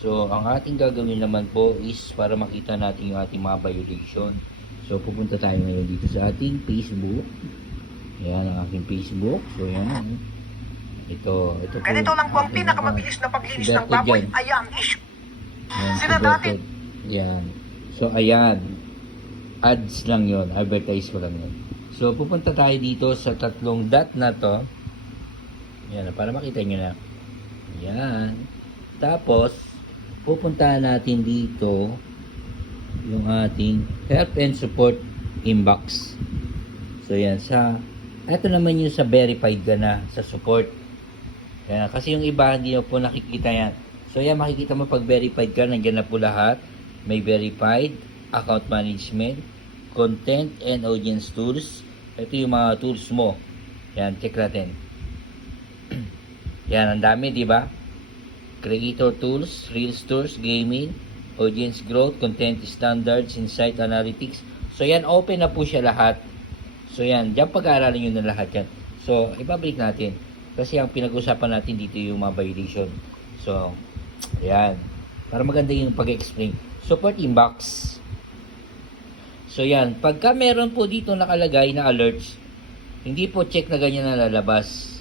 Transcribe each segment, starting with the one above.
So, ang ating gagawin naman po is para makita natin yung ating mga violation. So, pupunta tayo ngayon dito sa ating Facebook. Yan ang aking Facebook. So, yan. Ito, ito po. Ganito lang po ang pinakamabilis na paglinis ng baboy. dyan. Ayan. Yan, Sila si dati. Yan. So, ayan. Ads lang yon Advertise ko lang yun. So, pupunta tayo dito sa tatlong dot na to. Yan, para makita nyo na. Yan. Tapos, pupuntahan natin dito yung ating help and support inbox. So, yan. Sa, ito naman yung sa verified ka na sa support. Yan. Kasi yung iba, hindi na po nakikita yan. So, yan. Makikita mo pag verified ka, nandiyan na po lahat. May verified, account management, content and audience tools. Ito yung mga tools mo. Yan, check natin. Yan, ang dami, di ba? Creator tools, Reels tools, gaming, audience growth, content standards, insight analytics. So yan, open na po siya lahat. So yan, diyan pag-aaralan nyo na lahat yan. So, ibabalik natin. Kasi ang pinag-usapan natin dito yung mga violation. So, yan. Para maganda yung pag-explain. Support inbox. So yan, pagka meron po dito nakalagay na alerts, hindi po check na ganyan na lalabas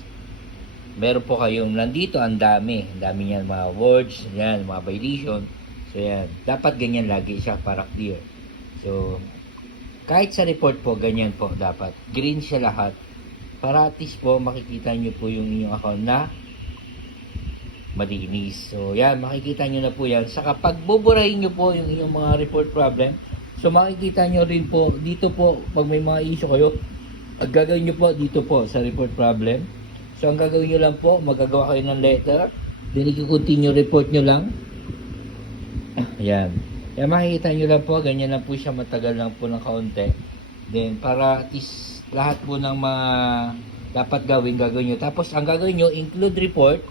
meron po kayong nandito ang dami. Ang dami yan mga words yan mga violation. So yan. Dapat ganyan lagi siya para clear. So kahit sa report po ganyan po dapat. Green siya lahat. Para at least po makikita nyo po yung inyong account na malinis. So yan makikita nyo na po yan. Saka pag buburahin nyo po yung inyong mga report problem so makikita nyo rin po dito po pag may mga issue kayo gagawin nyo po dito po sa report problem So, ang gagawin nyo lang po, magagawa kayo ng letter. Then, i-continue report nyo lang. Ayan. Kaya makikita nyo lang po, ganyan lang po siya, matagal lang po ng kaunti. Then, para at least lahat po ng mga dapat gawin, gagawin nyo. Tapos, ang gagawin nyo, include report.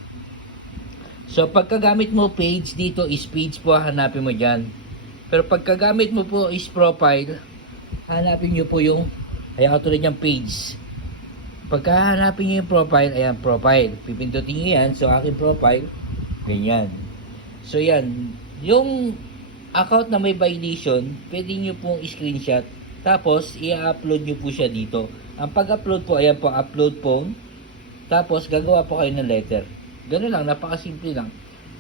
So, pagkagamit mo page dito is page po, hanapin mo dyan. Pero pagkagamit mo po is profile, hanapin nyo po yung, ayan katulad yung page. Pagka hanapin nyo yung profile, ayan, profile. Pipindutin nyo yan. So, aking profile, ganyan. So, yan. Yung account na may violation, pwede nyo pong screenshot. Tapos, i-upload nyo po siya dito. Ang pag-upload po, ayan po, upload phone. Tapos, gagawa po kayo ng letter. Ganun lang, napakasimple lang.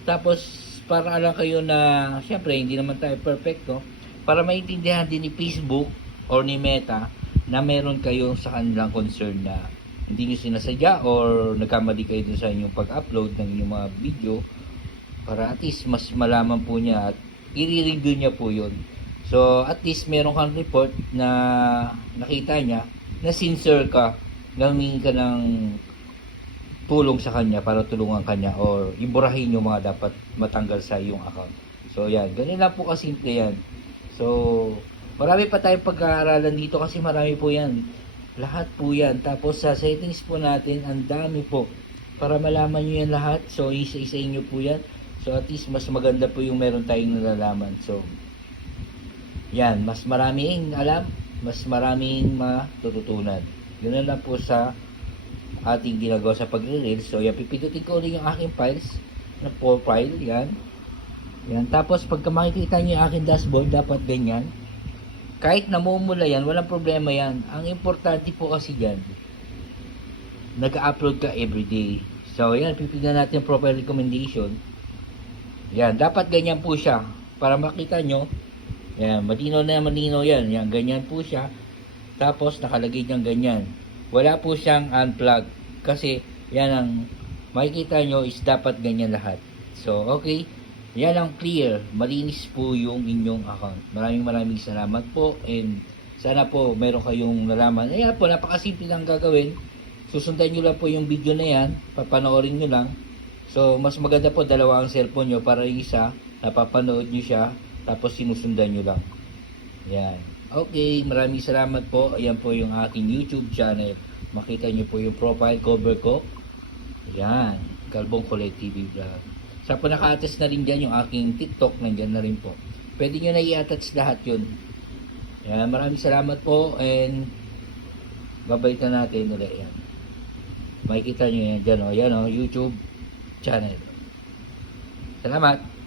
Tapos, para alam kayo na, syempre, hindi naman tayo perfecto. Para maintindihan din ni Facebook or ni Meta na meron kayo sa kanilang concern na hindi nyo sinasadya or nagkamali kayo dun sa inyong pag-upload ng inyong mga video para at least mas malaman po niya at i-review niya po yun. So, at least meron kang report na nakita niya na sincere ka, gaming ka ng tulong sa kanya para tulungan kanya or iburahin yung mga dapat matanggal sa iyong account. So, yan. Ganun lang po kasimple yan. So, marami pa tayong pag-aaralan dito kasi marami po yan. Lahat po yan. Tapos sa settings po natin, ang dami po. Para malaman nyo yan lahat. So, isa-isa nyo po yan. So, at least mas maganda po yung meron tayong nalalaman. So, yan. Mas maraming alam. Mas maraming matututunan. Yun na lang po sa ating ginagawa sa pagre-reel. So, yan. Pipindutin ko ulit yung aking files na profile. Yan. Yan. Tapos, pagka makikita nyo yung aking dashboard, dapat ganyan kahit namumula yan, walang problema yan. Ang importante po kasi dyan, nag-upload ka everyday. So, yan, pipignan natin profile recommendation. Yan, dapat ganyan po siya. Para makita nyo, yan, malinaw na malinaw yan. Yan, ganyan po siya. Tapos, nakalagay niyang ganyan. Wala po siyang unplug. Kasi, yan ang makikita nyo is dapat ganyan lahat. So, okay. Yan ang clear. Malinis po yung inyong account. Maraming maraming salamat po and sana po meron kayong nalaman. Ayan po, napakasimple lang gagawin. Susundan nyo lang po yung video na yan. Papanoorin nyo lang. So, mas maganda po dalawa ang cellphone nyo para yung isa, napapanood nyo siya, tapos sinusundan nyo lang. Yan. Okay, maraming salamat po. Ayan po yung aking YouTube channel. Makita nyo po yung profile cover ko. Yan. Kalbong Colette TV Vlog. Sa po naka-attach na rin dyan yung aking TikTok, nandyan na rin po. Pwede nyo na i-attach lahat yun. Yan, maraming salamat po and babalitan natin ulit yan. Makikita nyo yan dyan o, yan o, YouTube channel. Salamat!